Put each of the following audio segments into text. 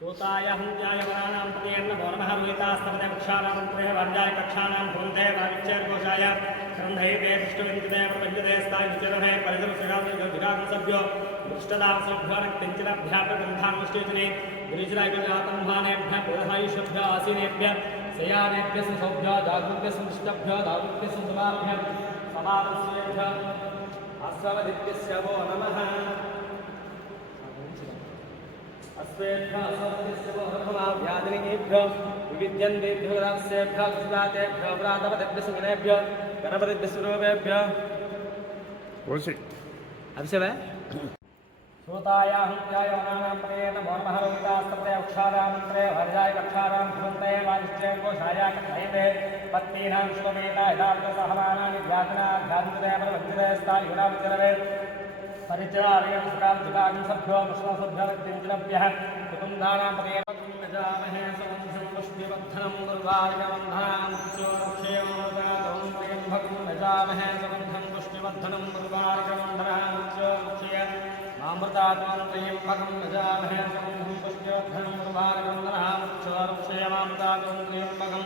सूताय हन्त्याय वराणां प्रतियन्न नमः रोहितास्तपते वृक्षाणां प्रहे वर्जाय कक्षाणां भुवन्ते वाविच्चैर्घोषाय क्रन्धैते पृष्ठविन्दिते प्रपञ्चते स्थाय विचरणे परिसरसुरासभ्यो दृष्टदासभ्यो नक्तिञ्चिरभ्याप्रगन्धान्मुष्टिचने गिरिजरायजातम्भानेभ्यः पुरहायुषभ्यो आसीनेभ्यः शयानेभ्यः सुभ्यो जागृभ्यः सुदृष्टभ्यो दावृभ्यः सुमाभ्यः समानस्येभ्यः अस्वदित्यस्य वो नमः अस्वेभ्यः विविध्यन्तेभ्यो रास्येभ्यः सुजातेभ्यो प्रातपदेभ्यः सुगुणेभ्यो गणपतिभ्यः स्वरूपेभ्यो अभिषेक सूताय हन्त्याय वराणां प्रये नमो नमः रोहितास्तपते वृक्षाणामन्त्रे हरिजाय कक्षाणां भुवन्ते वाजिश्चैर्घोषाय कथयते पत्नीनां शुभमेताय दार्घसहमानानि ध्यातनाध्यात्मते परवञ्चिते स्थायुनाविचरवे परिचरालयं सुखां सुखां सभ्यो विश्वासभ्यः कुटुम्बानां प्रजामहे समंसं पुष्टिवर्धनं गुरुवार्यवन्धनां चोक्षेमोदातं प्रियं भगं नजामहे समंसं पुष्टिवर्धनं गुरुवार्यवन्धनां चोक्षे मामृतात्मं प्रियं भगं नजामहे समंसं पुष्टिवर्धनं गुरुवार्यवन्धनां चोक्षेमामृतात्मं प्रियं भगं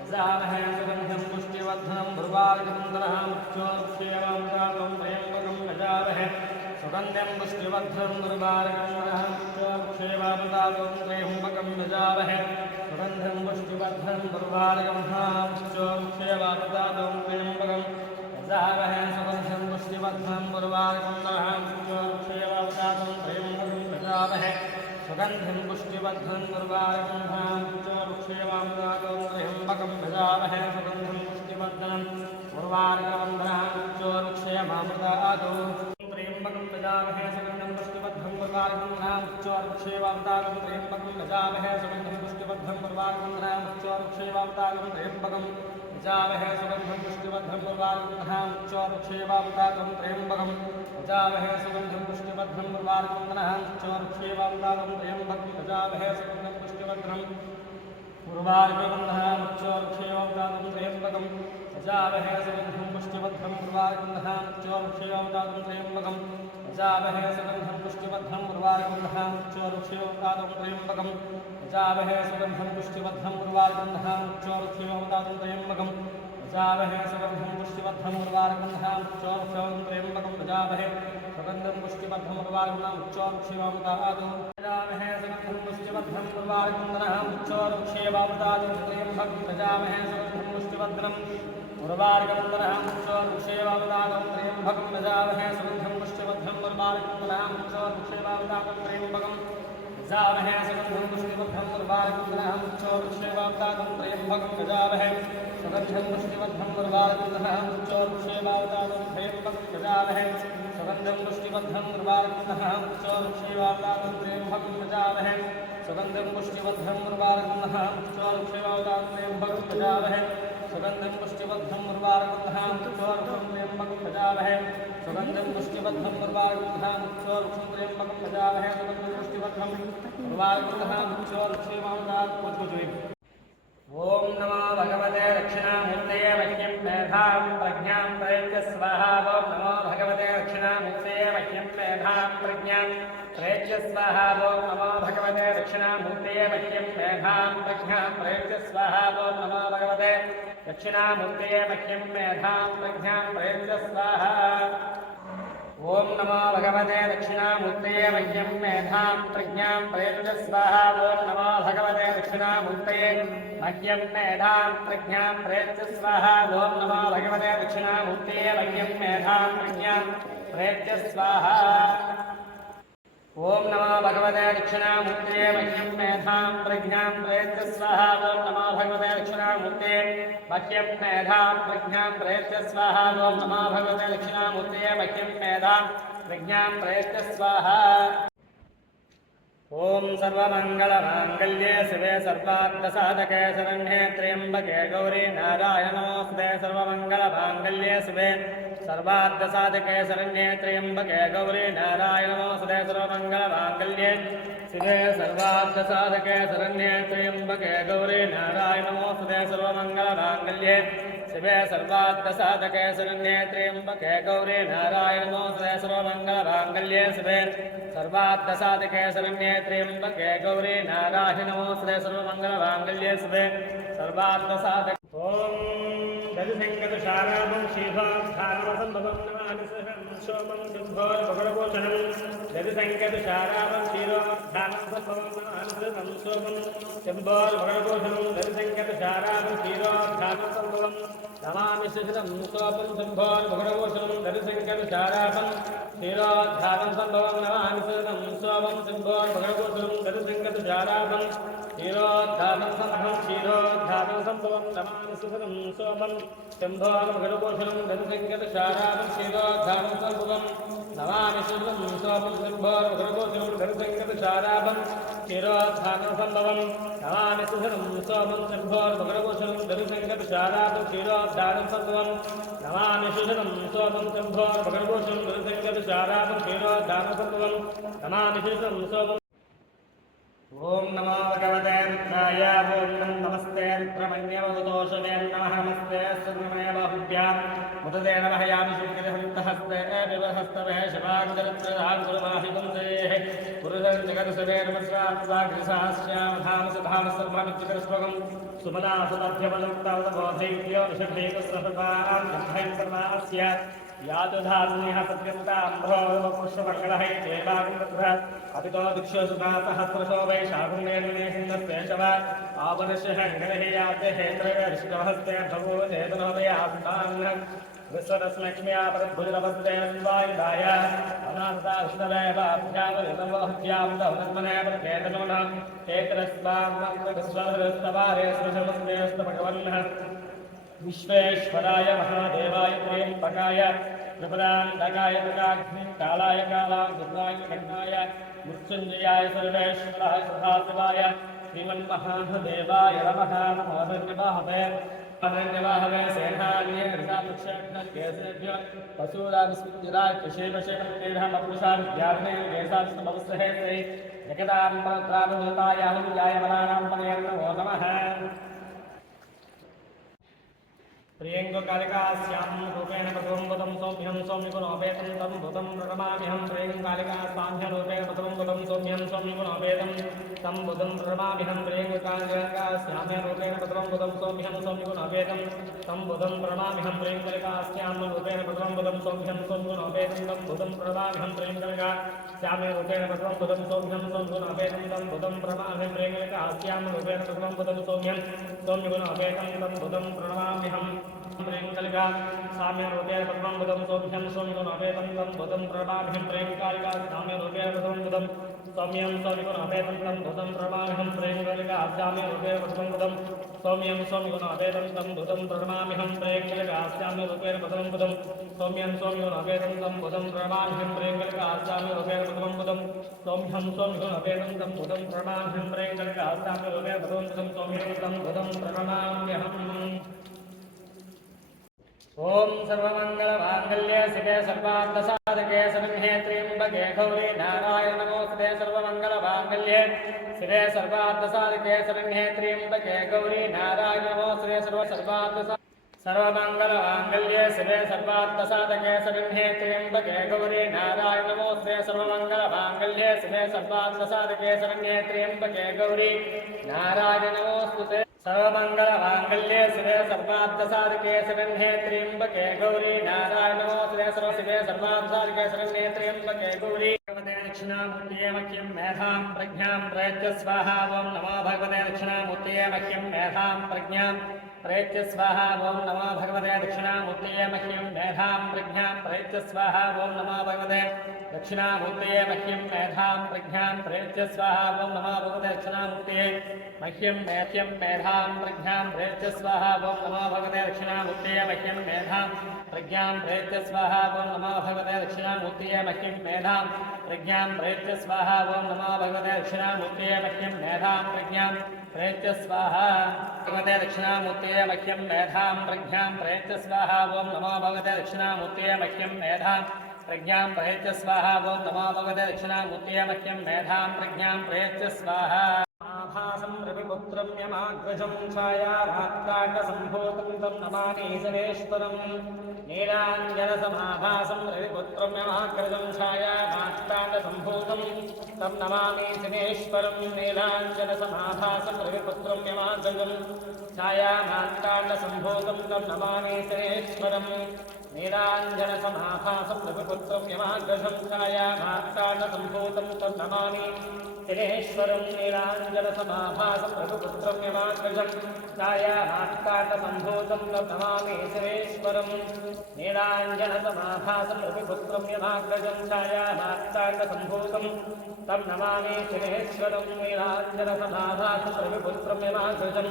नजामहे समंसं पुष्टिवर्धनं गुरुवार्यवन्धनां चोक्षेमामृतात्मं प्रियं भगं नजामहे सुगन्धं पुष्टिवर्धनं गुरुवार्यवन्धनां चोक्षेमामृतात्मं प्रियं भगं नजामहे सुगन्धं पुष्टिवर्धनं गुरुवार्यवन्धनां चोक्षेमामृतात्मं प्रियं भगं नजामहे सुगन्धं पुष्टिवर्धनं गुरुवार्यवन्धनां चोक्षेमामृतात्मं प्रियं भगं नजामहे सुगन्धं पुष्टिवर्धनं गुरुवार्यवन्धनां चोक्षेमामृतात्मं प्रियं भगं नजामहे सुगन्धं पुष्टिवर्धनं गुरुवार्यवन्धनां चोक्षेमामृतात्मं त्र्यम्बकं नजामहे सुगन्धं पुष्टिवर्धनं गुरुवार्यवन्धनां चोक्षेमामृतात्मं त्र्यम्बकं नजामहे सुगन्धं पुष्टिवर्धनं गुरुवार्यवन्धनां चोक्षेमामृतात्मं त्र्यम्बकं नजामहे सुगन्धं पुष्टिवर्धनं गुरुवार्यवन्धनां चोक्षेमामृतात्मं त्र्यम्बकं नजामहे सुगन्धं पुष्टिवर्धनं गुरुवार्यवन्धनां चोक्षेमामृतात्मं त्र्यम्बकं नजामहे सुगन्धं पुष्टिवर्धनं गुरुवार्यवन्धनां चोक्षेमामृतात्मं त्र्यम्बकं नजामहे सुगन्धं पुष्टिवर्धनं गुरुवार्यवन्धनां चोक्षेमामृतात्मं त्र्यम्बकं नजामहे सुगन्धं पुष्टिवर्धनं गुरुवार्यवन्धनां चोक्षेमामृतात्मं त्र्यम्बकं नजामहे सुगन्धं पुष्टिवर्धनं गुरुवार्यवन्धनां चोक्षेमामृतात्मं त्र्यम्बकं नजामहे सुगन्धं पुष्टिवर्धनं गुरुवार्यवन्धनां चोक्षेमामृतात्मं त्र्यम्बकं नजामहे सुगन्धं पुष्टिवर्धनं गुरुवार्यवन्धनां चोक्षेमामृतात्मं नजामहे सुगन्धं पुष्टिवर्धनं गुरुवार्यवन्धनां चोक्षेमामृतात्मं त्र्यम्बकं नजामहे सुगन्धं पुष्टिवर्धनं गुरुवार्यवन्धनां चोक्षेमामृतात्मं त्र्यम्बकं नजामहे सुगन्धं पुष्टिवर्धनं गुरुवार्यवन्धनां चोक्षेमामृतात्मं त्र्यम्बकं नजामहे सुगन्धं पुष्टिवर्धनं गुरुवार्यवन्धनां चोक्षेमामृतात्मं त्र्यम्बकं नजामहे सुगन्धं पुष्टिवर्धनं गुरुवार्यवन्धनां चोक्षेमामृतात्मं त्र्यम्बकं नजामहे सुगन्धं पुष्टिवर्धनं गुरुवार्यवन्धनां चोक्षेमामृतात्मं त्र्यम्बकं नजामहे सुगन्धं पुष्टिवर्धनं गुरुवार्यवन्धनां चोक्षेमामृतात्मं त्र्यम्बकं नजामहे सुगन्धं पुष्टिवर्धनं गुरुवार्यवन्धनां चोक्षेमामृतात्मं नजामहे सुगन्धं पुष्टिवर्धनं गुरुवार्यवन्धनां चोक्षेमामृतात्मं नजामहे सुगन्धं पुष्टिवर्धनं गुरुवार्यवन्धनां चोक्षेमामृतात्मं ओम नमो भगवते दक्षिणामूर्तये मह्यं मेधां प्रज्ञां प्रयच्छ स्वाहा ओम नमो भगवते दक्षिणामूर्तये मह्यं मेधां प्रज्ञां प्रयच्छ स्वाहा ओम नमो भगवते दक्षिणामूर्तये मह्यं मेधां प्रज्ञां प्रयच्छ स्वाहा ओम नमो भगवते दक्षिणामूर्तये मह्यं मेधां प्रज्ञां प्रयच्छ स्वाहा ओम नमो भगवते दक्षिणामूर्तये मह्यं मेधां प्रज्ञां प्रयच्छ स्वाहा ओम नमो भगवते दक्षिणामूर्तये मह्यं मेधां प्रज्ञां प्रयच्छ स्वाहा ओम नमो भगवते दक्षिणामूर्तये मह्यं मेधां प्रज्ञां प्रयच्छ स्वाहा ओम नमो भगवते दक्षिणामूर्तये मह्यं मेधां प्रज्ञां प्रयच्छ स्वाहा ओम नमो भगवते दक्षिणामूर्तये मह्यं मेधां प्रज्ञां प्रयच्छ स्वाहा ओम नमो भगवते दक्षिणामूर्तये मह्यं मेधां प्रज्ञां प्रयच्छ स्वाहा ओम सर्वमंगलमांगल्ये शिवे सर्वार्थसाधके शरण्ये त्र्यंबके गौरी नारायणी नमोस्तुते सर्वमंगलमांगल्ये शिवे सर्वार्थसाधके शरण्ये त्र्यंबके गौरी नारायणी नमोस्तुते सर्वमंगलमांगल्ये शिवे सर्वार्थसाधके शरण्ये त्र्यंबके गौरी नारायणी नमोस्तुते सर्वमंगलमांगल्ये शिवे सर्वार्थसाधके शरण्ये त्र्यम्बके गौरी नारायण नमोस्तुते सर्वमङ्गलमाङ्गल्ये शिवे सर्वार्थसाधके शरण्ये त्र्यम्बके गौरी नारायण नमोस्तुते सर्वमङ्गलमाङ्गल्ये शिवे सर्वार्थसाधके ॐ दधिसङ्गतशारामं क्षीरोद्धारणसम्भवं नमामि सोमं दुर्भोर्भगवपोषणं दधिसङ्गतशारामं क्षीरोद्धारणसम्भवं नमामि सोमं दुर्भोर्भगवपोषणं दधिसङ्गतशारामं क्षीरोद्धारणसम्भवं नमामि शिशिरं सोमं दुर्भोर्भगवपोषणं दधिसङ्गतशारामं क्षीरोद्धारणसम्भवं नमामि शिशिरं सोमं दुर्भोर्भगवपोषणं दधिसङ्गतशारामं क्षीरोद्धारणसम्भवं क्षीरोद्धारणसम्भवं नमामि शिशिरं सोमं दुर्भोर्भगवपोषणं दधिसङ्गतशारामं क्षीरोद्धारणसम्भवं नमामि शिशिरं सोमं दुर्भोर्भगवपोषणं दधिसङ्गतशारामं क्षीरोद्धारणसम्भवं नमामि शिशिरं सोमं दुर्भोर्भगवपोषणं दधिसङ्गतशारामं क्षीरोद्धारणसम्भवं नमामि शिशिरं सोमं दुर्भोर्भगवपोषणं दधिसङ्गतशारामं क्षीरोद्धारणसम्भवं नमामि शिशिरं सोमं ओम नमो भगवते रुद्राय ओम नमस्ते रुद्रमन्यवदोषणे नमः नमस्ते सर्वमय बाहुभ्यां मुदते नमः यामि शुक्लहस्ते विवहस्तवः शिवाग्रत्रधाम गुरुमाहिकुंसेः पुरुषं जगत्सवे नमस्वाग्रसास्यां धामसभामसर्वानुच्चकरस्वगं सुमना सुतभ्यमनुक्तावबोधैक्यो ऋषभेकस्वभां धैर्यमास्य यातधार्म्यः सत्यन्ताम्भोरुपुष्पमङ्गलः देवागुरुभ्र अपितो दिक्षो सुनासहस्रशो वै शाकुण्डेशव आवनस्य हङ्गलः याते हेत्रहस्ते भवो चेतनोदयास्तान् विश्वतस्मैक्ष्म्या परद्भुजनवस्तेन्वायुधाय अनान्ता उष्णवैवाभ्यावृतमोहभ्यां दौनन्मने प्रकेतनोनः एकरस्वाङ्गस्वरस्तवारे स्मृशमस्तेस्तभगवन्नः विश्वेश्वराय महादेवाय त्र्यम्बकाय त्रिपुरान्तकाय त्रिकाग्निकालाय कालाग्निकाय खण्डाय मृत्युञ्जयाय सर्वेश्वराय सदाशिवाय श्रीमन्महादेवाय नमः नमोऽनन्यबाहवे अनन्यबाहवे सेनान्ये ऋषाक्षेभ्य पशूराविस्मृतिराय कृषेवशेवशेषमपुरुषाविद्याग्ने देशास्तमवस्रहे श्री जगदां पत्रावधूताय अहं मनानां पनयन्नमो नमः प्रियङ्गकालिकास्यां रूपेण प्रथमं पदं सौम्यं सौम्यगुणोपेतं तं भूतं प्रणमाम्यहं प्रियङ्गकालिकास्ताभ्यरूपेण प्रथमं पदं सौम्यं सौम्यगुणोपेतं तं भूतं प्रणमाम्यहं प्रियङ्गकालिकास्यां रूपेण प्रथमं पदं सौम्यं सौम्यगुणोपेतं तं भूतं प्रणमाम्यहं प्रियङ्गकालिकास्यां रूपेण प्रथमं पदं सौम्यं सौम्यगुणोपेतं तं भूतं प्रणमाम्यहं प्रियङ्गकालिकास्यां रूपेण प्रथमं पदं सौम्यं सौम्यगुणोपेतं तं भूतं प्रणमाम्यहं प्रियङ्गकालिकास्यां रूपेण प्रथमं पदं सौम्यं सौम्यगुणोपेतं तं भूतं प्रणमाम्यहं प्रियङ्गलिका साम्य रूपेण प्रथमं पदं सौम्यं सौम्यगुणोपेतं तं भूतं प्रणमाम्यहं प्रियङ्गलिका साम्य रूपेण प्रथमं पदं सौम्यं सौम्यगुणोपेतं तं भूतं प्रणमाम्यहं प्रियङ्गलिका साम्य रूपेण प्रथमं पदं सौम्यं सौम्यगुणोपेतं तं भूतं प्रणमाम्यहं प्रियङ्गलिका साम्य रूपेण प्रथमं पदं सौम्यं सौम्यगुणोपेतं तं भूतं प्रणमाम्यहं प्रियङ्गलिका साम्य रूपेण प्रथमं पदं सौम्यं सौम्यगुणोपेतं तं भूतं प्रणमाम्यहं प्रियङ्गलिका साम्य रूपेण प्रथमं पदं सौम्यं तं भूतं प्रणमाम्यहम् ओम सर्वमंगलमांगल्ये शिवे सर्वार्थसाधके शरण्ये त्र्यम्बके गौरी नारायण नमोस्तुते सर्वमंगलमांगल्ये शिवे सर्वार्थसाधके शरण्ये त्र्यम्बके गौरी नारायण नमोस्तुते सर्वमंगलमांगल्ये शिवे सर्वार्थसाधके शरण्ये त्र्यम्बके गौरी नारायण नमोस्तुते सर्वमंगलमांगल्ये शिवे सर्वार्थसाधके शरण्ये त्र्यम्बके गौरी नारायण नमोस्तुते सर्वमंगलमांगल्ये शिवे सर्वार्थसाधके शरण्ये त्र्यम्बके गौरी नारायण नमोस्तुते शिवे सर्वार्थसाधके शरण्ये त्र्यम्बके गौरी भगवते दक्षिणामूर्तये मह्यं मेधां प्रज्ञां प्रयच्छ स्वाहा ओं नमो भगवते दक्षिणामूर्तये मह्यं मेधां प्रज्ञां प्रयच्छ स्वाहा ओं नमो भगवते दक्षिणामूर्तये मह्यं मेधां प्रज्ञां प्रयच्छ स्वाहा ओं नमो भगवते दक्षिणामूर्तये मह्यं मेधां प्रज्ञां प्रयच्छ स्वाहा ओं नमो भगवते दक्षिणामूर्तये मह्यं मेधां प्रज्ञां प्रयच्छ स्वाहा ओं नमो भगवते दक्षिणामूर्तये मह्यं मेधां प्रज्ञां प्रयच्छ स्वाहा ओं नमो भगवते दक्षिणामूर्तये मह्यं मेधां प्रज्ञां प्रयच्छ स्वाहा ओं नमो भगवते दक्षिणामूर्तये मह्यं मेधां प्रज्ञां प्रयच्छ स्वाहा भगवते दक्षिणामूर्तये मह्यं मेधां प्रज्ञां प्रयच्छ स्वाहा ओं नमो भगवते दक्षिणामूर्तये मह्यं मेधां प्रज्ञां प्रयच्छ स्वाहा ओं नमो भगवते दक्षिणामूर्तये मह्यं मेधां प्रज्ञां प्रयच्छ स्वाहा आभासं रविपुत्रं रविपुत्रम्यमाग्रजं छायाभात्ताण्डसम्भूतं तं नमामि शनेश्वरम् नीलाञ्जनसमाभासं रविपुत्रम्यमाग्रजं छायाभात्ताण्डसम्भूतं तं नमामि शनेश्वरं नीलाञ्जनसमाभासं रविपुत्रम्यमाग्रजं छायाभात्ताण्डसम्भूतं तं नमामि शनेश्वरम् नीलाञ्जनसमाभासं रविपुत्रं यमाग्रजं छायाभात्ताण्डसम्भूतं तं नमामि शनेश्वरं नीलाञ्जनसमाभासं रघुपुत्रं यमाग्रजं छायाभात्ताण्डसम्भूतं तं नमामि शनेश्वरं नीलाञ्जनसमाभासं रघुपुत्रं यमाग्रजं छायाभात्ताण्डसम्भूतं तं नमामि शनेश्वरं नीलाञ्जनसमाभासं रघुपुत्रं यमाग्रजं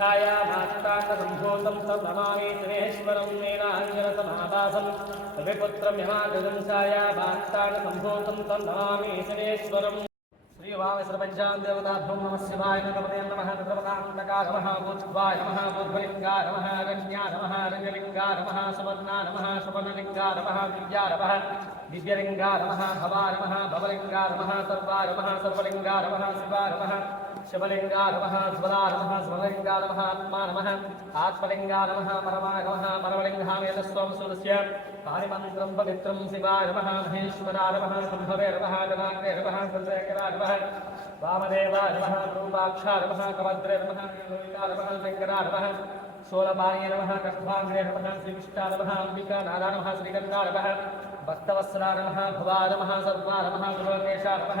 छायाभात्ताण्डसम्भूतं तं नमामि शनेश्वरं नीलाञ्जनसमाभासं रविपुत्रं यमाग्रजं छायाभात्ताण्डसम्भूतं तं नमामि शनेश्वरम् श्रीवामसर्वपञ्चां देवताभ्यो नमः शिवाय नमः नमः रुद्रपदान्तकाय नमः भूत्वाय नमः भूद्वलिङ्गाय नमः रण्याय नमः रञ्जलिङ्गाय नमः सुवर्णाय नमः सुवर्णलिङ्गाय नमः विद्याय नमः दिव्यलिङ्गाय नमः भवाय नमः भवलिङ्गाय नमः सर्वाय नमः सर्वलिङ्गाय नमः शिवाय नमः शिवलिङ्गाय नमः स्वराय नमः स्वरलिङ्गाय नमः आत्मा नमः आत्मलिङ्गाय नमः परमाय नमः परमलिङ्गाय स्वं सूर्यस्य पाणिमन्त्रं पवित्रं शिवाय नमः महेश्वराय नमः शम्भवे नमः जनाग्रे नमः कुलशेखराय नमः वामदेवाय नमः रूपाक्षाय नमः कवद्रे नमः लोहिताय नमः शङ्कराय नमः शूलपाणिये नमः कष्टाङ्ग्रे नमः श्रीकृष्णाय नमः अम्बिकानाथाय नमः श्रीगन्धाय नमः भक्तवत्सलाय नमः भवाय नमः सर्वाय नमः गुरुकेशाय नमः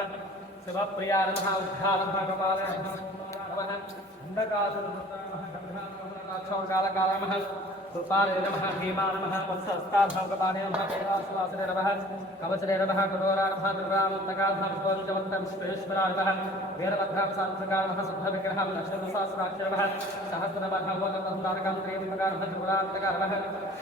शिवप्रिया नमः उद्धार नमः कपालाय नमः अंधकासुरकालकाल नमः कृपाले नमः भीमा नमः वत्सहस्ताभवकपाले नमः कैलासवासने नमः कवचने नमः कठोरा नमः दुर्गामन्तकाभं पञ्चवन्तं विश्वेश्वरा नमः वीरभद्रांसान्तका नमः शुद्धविग्रहं नक्षत्रसहस्राक्ष नमः सहस्रनमः तारकं त्रियम्बका नमः त्रिपुरान्तका नमः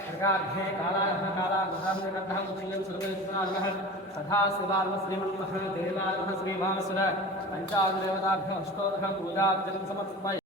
मृगार्धे कालाय नमः कालागन्धं श्रियं सुरवेश्वरा नमः सदा शिवाय श्रीमन्मः देवाय नमः श्रीवामसुर पञ्चादेवताभ्यः अष्टोदकं पूजार्चनं समर्पयामि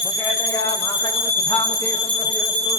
मुकेतया मासकं सुधामुखे संवसीरस्तु